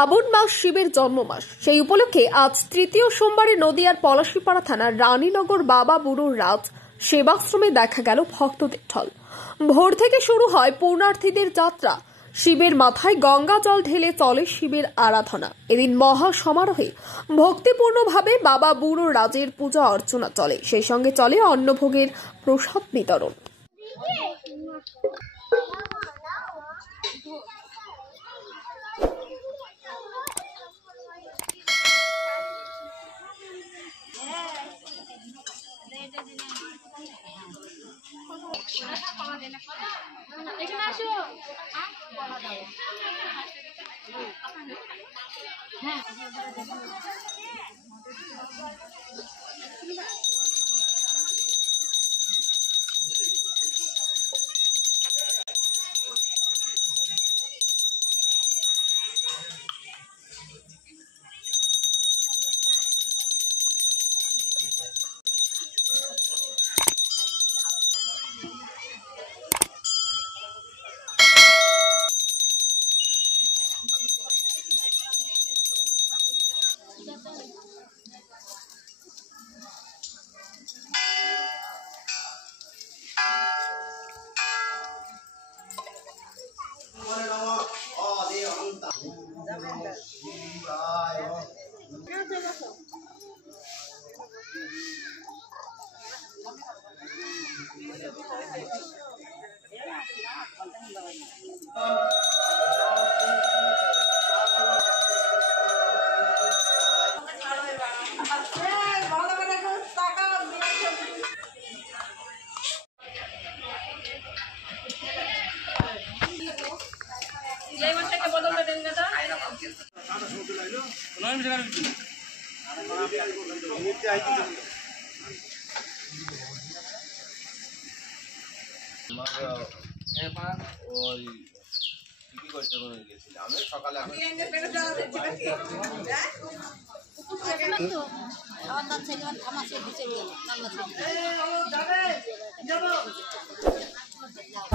শ্রাবণ মাস শিবের জন্ম মাস। সেই উপলক্ষে আজ তৃতীয় সোমবারে নদিয়ার পলাশীপাড়া থানার রানীনগর বাবা বুড়োর রাজ সেবাশ্রমে দেখা গেল ভক্তদের ঢল। ভোর থেকে শুরু হয় পুণ্যার্থীদের যাত্রা। শিবের মাথায় গঙ্গা জল ঢেলে চলে শিবের আরাধনা। এদিন মহা সমারোহে ভক্তিপূর্ণভাবে বাবা বুড়ো রাজের পূজা অর্চনা চলে, সেই সঙ্গে চলে অন্নভোগের প্রসাদ বিতরণ।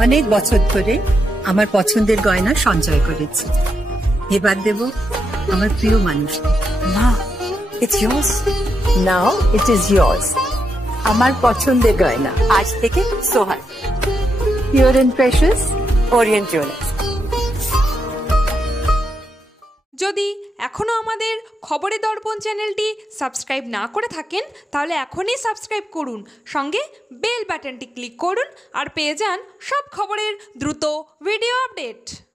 অনেক বছর ধরে আমার পছন্দের গয়না সঞ্চয় করেছি, এবার দেব আমার প্রিয় মানুষ। মা, it's yours. Now it is yours. আমার পছন্দের গয়না আজ থেকে সোহান, Pure and Precious Orient Jewelers। যদি এখনও আমাদের খবরের দর্পণ চ্যানেলটি সাবস্ক্রাইব না করে থাকেন তাহলে এখনই সাবস্ক্রাইব করুন, সঙ্গে বেল বাটনটি ক্লিক করুন আর পেয়ে যান সব খবরের দ্রুত ভিডিও আপডেট।